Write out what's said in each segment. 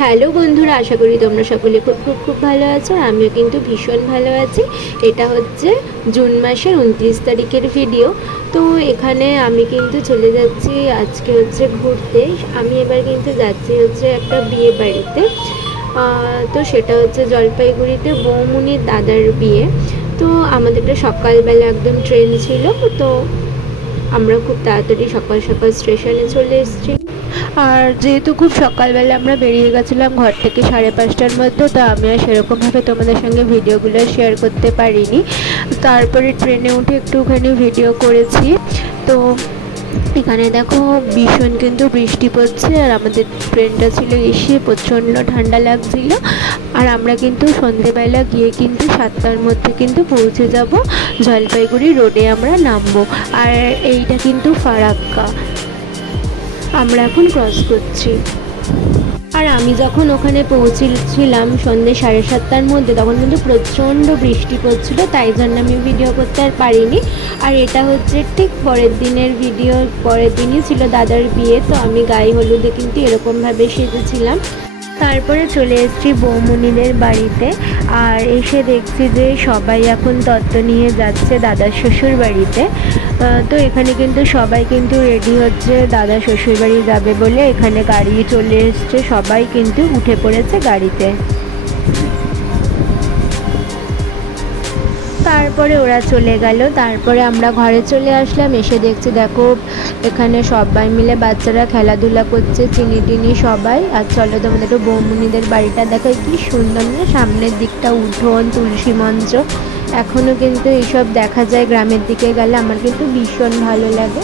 Hello বন্ধুরা, আশা করি তোমরা সকলে খুব খুব খুব ভালো আছো। আমিও কিন্তু ভীষণ ভালো আছি। এটা হচ্ছে জুন মাসের 29 তারিখের ভিডিও। তো এখানে আমি কিন্তু চলে যাচ্ছি আজকে হচ্ছে ঘুরতে। আমি এবার কিন্তু যাচ্ছি হচ্ছে একটা বিয়ে বাড়িতে। তো সেটা হচ্ছে জলপাইগুড়িতে বৌমনির দাদার বিয়ে। তো আমাদেরটা সকালবেলা একদম ট্রেন ছিল, তো আমরা খুব তাড়াতাড়ি সকাল সকাল স্টেশনে চলে এসেছি। আর যেহেতু খুব সকালবেলা আমরা বেরিয়ে গেছিলাম ঘর থেকে 5:30টার মধ্যে, তো আমি আর সেরকমভাবে তোমাদের সঙ্গে ভিডিওগুলো শেয়ার করতে পারিনি। তারপরে ট্রেনে উঠে একটুখানি ভিডিও করেছি। তো এখানে দেখো ভীষণ কিন্তু বৃষ্টি পড়ছে, আর আমাদের ট্রেনটা ছিল এসে প্রচণ্ড ঠান্ডা লাগছিল। আর আমরা কিন্তু সন্ধেবেলা গিয়ে কিন্তু 7টার মধ্যে কিন্তু পৌঁছে যাব জলপাইগুড়ি রোডে আমরা নামবো। আর এইটা কিন্তু ফারাক্কা, আমরা এখন ক্রস করছি। আর আমি যখন ওখানে পৌঁছেছিলাম সন্ধ্যে 7:30টার মধ্যে, তখন কিন্তু প্রচণ্ড বৃষ্টি পড়ছিল, তাই জন্য আমি ভিডিও করতে আর পারিনি। আর এটা হচ্ছে ঠিক পরের দিনের ভিডিও, পরের দিনই ছিল দাদার বিয়ে। তো আমি গায়ে হলুদে কিন্তু এরকমভাবে সেজেছিলাম। তারপরে চলে এসেছি বৌমনিদের বাড়িতে। আর এসে দেখছি যে সবাই এখন তত্ত্ব নিয়ে যাচ্ছে দাদার শ্বশুর বাড়িতে। তো এখানে কিন্তু সবাই কিন্তু রেডি হচ্ছে দাদা শ্বশুর বাড়ি যাবে বলে। এখানে গাড়ি চলে এসছে, সবাই কিন্তু উঠে পড়েছে গাড়িতে। তারপরে ওরা চলে গেল, তারপরে আমরা ঘরে চলে আসলাম। এসে দেখছি দেখো এখানে সবাই মিলে বাচ্চারা খেলাধুলা করছে, চিনি টিনি সবাই। আর চলো তোমাদের একটু বৌমনিদের বাড়িটা দেখো, কি সুন্দর না, সামনের দিকটা উঠোন, তুলসী মঞ্চ। এখনও কিন্তু এইসব দেখা যায় গ্রামের দিকে গেলে, আমার কিন্তু ভীষণ ভালো লাগে।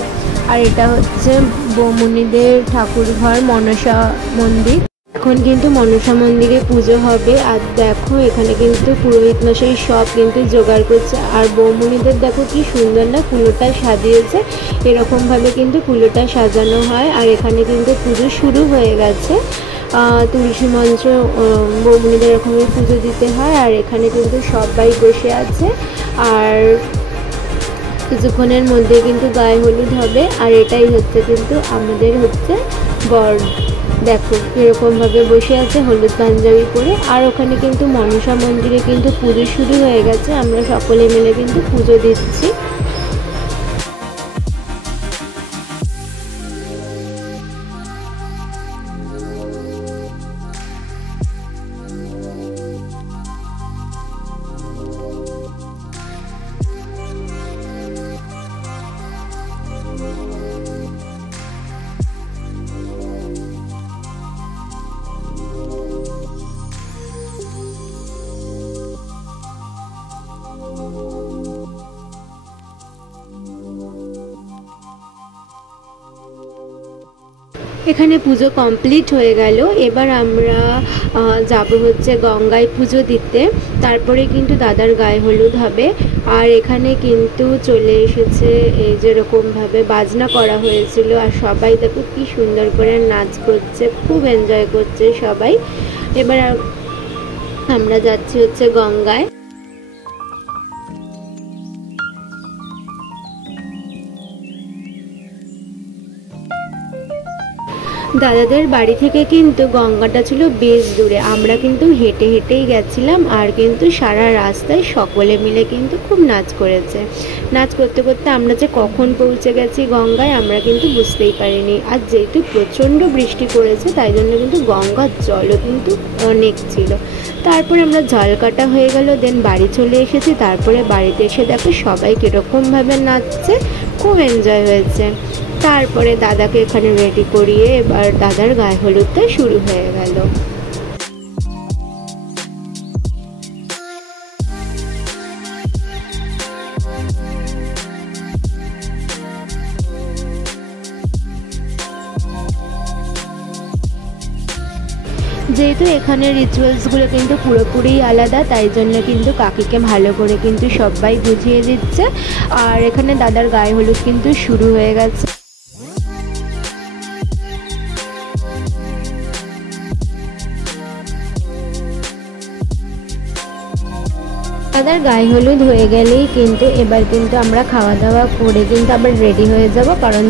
আর এটা হচ্ছে বৌমনিদের ঠাকুরঘর, মনসা মন্দির। এখন কিন্তু মনসা মন্দিরে পুজো হবে। আর দেখো এখানে কিন্তু পুরোহিত মশাই সব কিন্তু জোগাড় করছে। আর বৌমনিদের দেখো কি সুন্দর না কুলোটা সাজিয়েছে, এরকমভাবে কিন্তু কুলোটা সাজানো হয়। আর এখানে কিন্তু পুজো শুরু হয়ে গেছে। তুলসী মঞ্চ বৌমনিদের এরকমই পুজো দিতে হয়। আর এখানে কিন্তু সবাই বসে আছে। আর কিছুক্ষণের মধ্যে কিন্তু গায়ে হলুদ হবে। আর এটাই হচ্ছে কিন্তু আমাদের হচ্ছে বর, দেখো এরকমভাবে বসে আছে হলুদ পাঞ্জাবি পরে। আর ওখানে কিন্তু মনসা মন্দিরে কিন্তু পুজো শুরু হয়ে গেছে, আমরা সকলে মিলে কিন্তু পুজো দিচ্ছি। এখানে পুজো কমপ্লিট হয়ে গেল। এবার আমরা যাব হচ্ছে গঙ্গায় পুজো দিতে। তারপরে কিন্তু দাদার গায়ে হলুদ হবে। আর এখানে কিন্তু চলে এসেছে এই যেরকমভাবে বাজনা করা হয়েছিল। আর সবাই দেখো কি সুন্দর করে নাচ করছে, খুব এনজয় করছে সবাই। এবার আমরা যাচ্ছি হচ্ছে গঙ্গায়। দাদাদের বাড়ি থেকে কিন্তু গঙ্গাটা ছিল বেশ দূরে, আমরা কিন্তু হেঁটে হেঁটেই গেছিলাম। আর কিন্তু সারা রাস্তায় সকলে মিলে কিন্তু খুব নাচ করেছে। নাচ করতে করতে আমরা যে কখন পৌঁছে গেছি গঙ্গায় আমরা কিন্তু বুঝতেই পারিনি। আর যেহেতু প্রচণ্ড বৃষ্টি পড়েছে, তাই জন্য কিন্তু গঙ্গার জলও কিন্তু অনেক ছিল। তারপরে আমরা জল কাটা হয়ে গেল, দেন বাড়ি চলে এসেছি। তারপরে বাড়িতে এসে দেখো সবাই কীরকমভাবে নাচছে, খুব এনজয় হয়েছে। তারপরে দাদাকে এখানে রেডি করিয়ে এবার দাদার গায়ে হলুদটা শুরু হয়ে গেল। যেহেতু এখানে রিচুয়ালসগুলো কিন্তু পুরোপুরি আলাদা, তাই জন্য কিন্তু কাকিকে ভালো করে কিন্তু সবাই বুঝিয়ে দিচ্ছে। আর এখানে দাদার গায়ে হলুদ কিন্তু শুরু হয়ে গেছে। দাদার গায়ে হলুদ হয়ে গেলেই কিন্তু এবার কিন্তু আমরা খাওয়া দাওয়া করে কিন্তু আবার রেডি হয়ে যাব, কারণ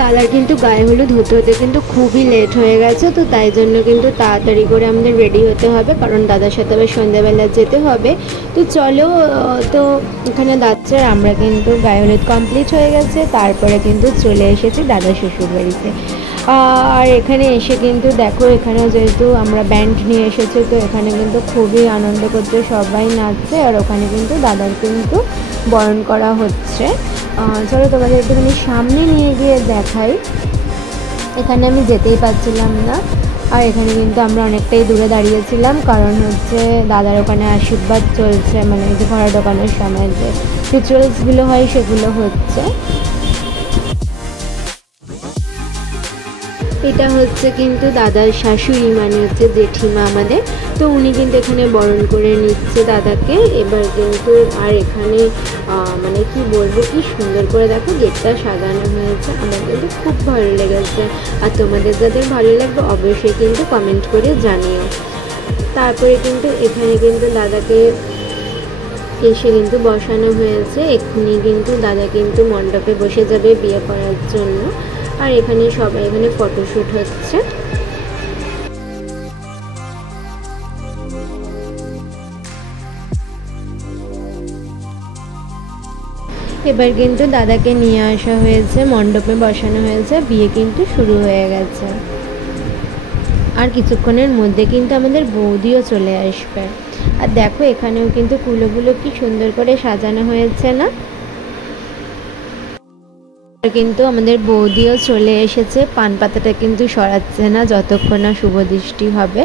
দাদার কিন্তু গায়ে হলুদ হতে হতে কিন্তু খুবই লেট হয়ে গেছে, তো তাই জন্য কিন্তু তাড়াতাড়ি করে আমাদের রেডি হতে হবে, কারণ দাদার সাথে আবার সন্ধ্যাবেলা যেতে হবে। তো চলো, তো এখানে দাদার আমরা কিন্তু গায়ে হলুদ কমপ্লিট হয়ে গেছে, তারপরে কিন্তু চলে এসেছি দাদা শ্বশুর বাড়িতে। আর এখানে এসে কিন্তু দেখো, এখানেও যেহেতু আমরা ব্যান্ড নিয়ে এসেছি, তো এখানে কিন্তু খুবই আনন্দ করছে, সবাই নাচছে, আর ওখানে কিন্তু দাদার কিন্তু বরণ করা হচ্ছে। চলো তোমাদের একটুখানি সামনে নিয়ে গিয়ে দেখাই। এখানে আমি যেতেই পারছিলাম না, আর এখানে কিন্তু আমরা অনেকটাই দূরে দাঁড়িয়েছিলাম, কারণ হচ্ছে দাদার ওখানে আশীর্বাদ চলছে, মানে যে ঘোড়া ঢোকানোর সময় যে রিচুয়ালসগুলো হয় সেগুলো হচ্ছে। এটা হচ্ছে কিন্তু দাদার শাশুড়ি, মানে হচ্ছে জেঠিমা আমাদের। তো উনি কিন্তু এখানে বরণ করে নিচ্ছে দাদাকে এবার কিন্তু। আর এখানে মানে কি বলবো, কি সুন্দর করে দেখো গেটটা সাজানো হয়েছে, আমার কিন্তু খুব ভালো লেগেছে। আর তোমাদের যাদের ভালো লাগবে অবশ্যই কিন্তু কমেন্ট করে জানিও। তারপরে কিন্তু এখানে কিন্তু দাদাকে এসে কিন্তু বসানো হয়েছে, এক্ষুনি কিন্তু দাদা কিন্তু মণ্ডপে বসে যাবে বিয়ে করার জন্য। আর এখানে সবাই এখানে ফটোশ্যুট হচ্ছে। এবার কিন্তু দাদাকে নিয়ে আসা হয়েছে, মণ্ডপে বসানো হয়েছে, বিয়ে কিন্তু শুরু হয়ে গেছে। আর কিছুক্ষণের মধ্যে কিন্তু আমাদের বৌদিও চলে আসবে। আর দেখো এখানেও কিন্তু কুলোগুলো কি সুন্দর করে সাজানো হয়েছে না। কিন্তু আমাদের বৌদিও চলে এসেছে, পান পাতাটা কিন্তু সরাচ্ছে না যতক্ষণ না শুভ দৃষ্টি হবে।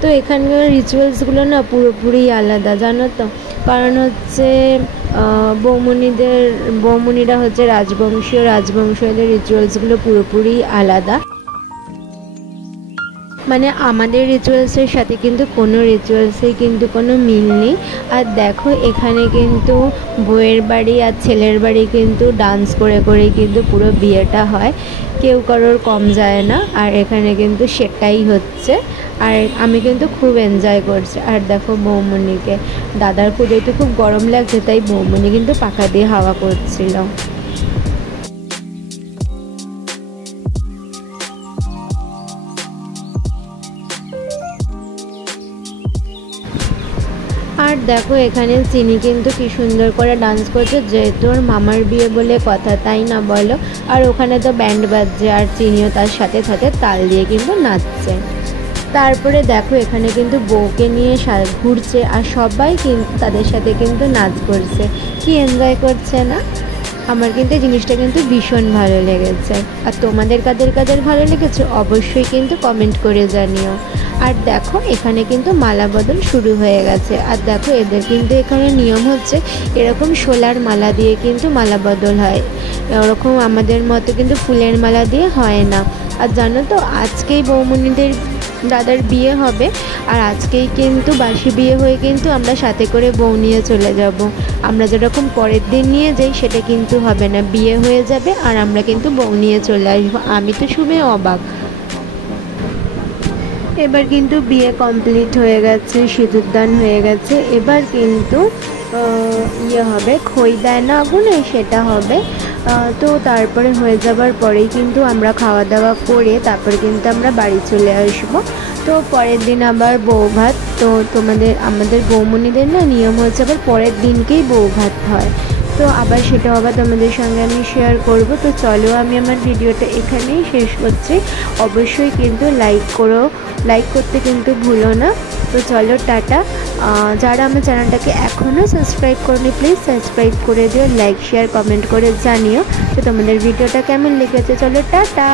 তো এখানকার রিচুয়ালসগুলো না পুরোপুরি আলাদা, জানো তো, কারণ হচ্ছে বৌমণিরা হচ্ছে রাজবংশীয়দের রিচুয়ালসগুলো পুরোপুরি আলাদা। মানে আমাদের রিচুয়ালসের সাথে কিন্তু কোনো রিচুয়ালসের কিন্তু কোনো মিল নেই। আর দেখো এখানে কিন্তু বউয়ের বাড়ি আর ছেলের বাড়ি কিন্তু ডান্স করে করে কিন্তু পুরো বিয়েটা হয়, কেউ কারোর কম যায় না। আর এখানে কিন্তু সেটাই হচ্ছে, আর আমি কিন্তু খুব এনজয় করছি। আর দেখো বৌমণিকে, দাদার পুজোতে খুব গরম লাগছে, তাই বৌমণি কিন্তু পাখা দিয়ে হাওয়া করছিল। আর দেখো এখানে চিনি কিন্তু কি সুন্দর করে ডান্স করছে, যেহেতু ওর মামার বিয়ে বলে কথা, তাই না বলো। আর ওখানে তো ব্যান্ড বাজছে, আর চিনিও তার সাথে সাথে তাল দিয়ে কিন্তু নাচছে। তারপরে দেখো এখানে কিন্তু বউকে নিয়ে ঘুরছে, আর সবাই কিন্তু তাদের সাথে কিন্তু নাচ করছে, কি এনজয় করছে না। আমার কিন্তু জিনিসটা কিন্তু ভীষণ ভালো লেগেছে। আর তোমাদের কাদের কাদের ভালো লেগেছে অবশ্যই কিন্তু কমেন্ট করে জানিও। আর দেখো এখানে কিন্তু মালা বদল শুরু হয়ে গেছে। আর দেখো এদের কিন্তু এখানে নিয়ম হচ্ছে এরকম শোলার মালা দিয়ে কিন্তু মালা বদল হয়, ওরকম আমাদের মতো কিন্তু ফুলের মালা দিয়ে হয় না। আর জানো তো আজকেই বৌমণিদের দাদার বিয়ে হবে, আর আজকেই কিন্তু বাসি বিয়ে হয়ে কিন্তু আমরা সাথে করে বউ নিয়ে চলে যাব। আমরা যেরকম পরের দিন নিয়ে যাই সেটা কিন্তু হবে না, বিয়ে হয়ে যাবে আর আমরা কিন্তু বউ নিয়ে চলে আসবো। আমি তো শুনে অবাক। এবার কিন্তু বিয়ে কমপ্লিট হয়ে গেছে, সিঁদুরদান হয়ে গেছে, এবার কিন্তু ইয়ে হবে, খই দেয় না আগুনে, সেটা হবে। তো তারপরে হয়ে যাবার পরেই কিন্তু আমরা খাওয়া দাওয়া করে তারপরে কিন্তু আমরা বাড়ি চলে আসবো। তো পরের দিন আবার বউ ভাত। তো আমাদের বৌমণিদের না নিয়ম হচ্ছে আবার পরের দিনকেই বউ ভাত হয়, তো আবার সেটা আবার তোমাদের সঙ্গে আমি শেয়ার করব। তো চলো আমি আমার ভিডিওটা এখানেই শেষ করছি। অবশ্যই কিন্তু লাইক করতে কিন্তু ভুলো না। তো চলো টাটা। যারা আমার চ্যানেলটাকে এখনও সাবস্ক্রাইব করনি প্লিজ সাবস্ক্রাইব করে দিও, লাইক শেয়ার কমেন্ট করে জানিও যে তোমাদের ভিডিওটা কেমন লেগেছে। চলো টাটা।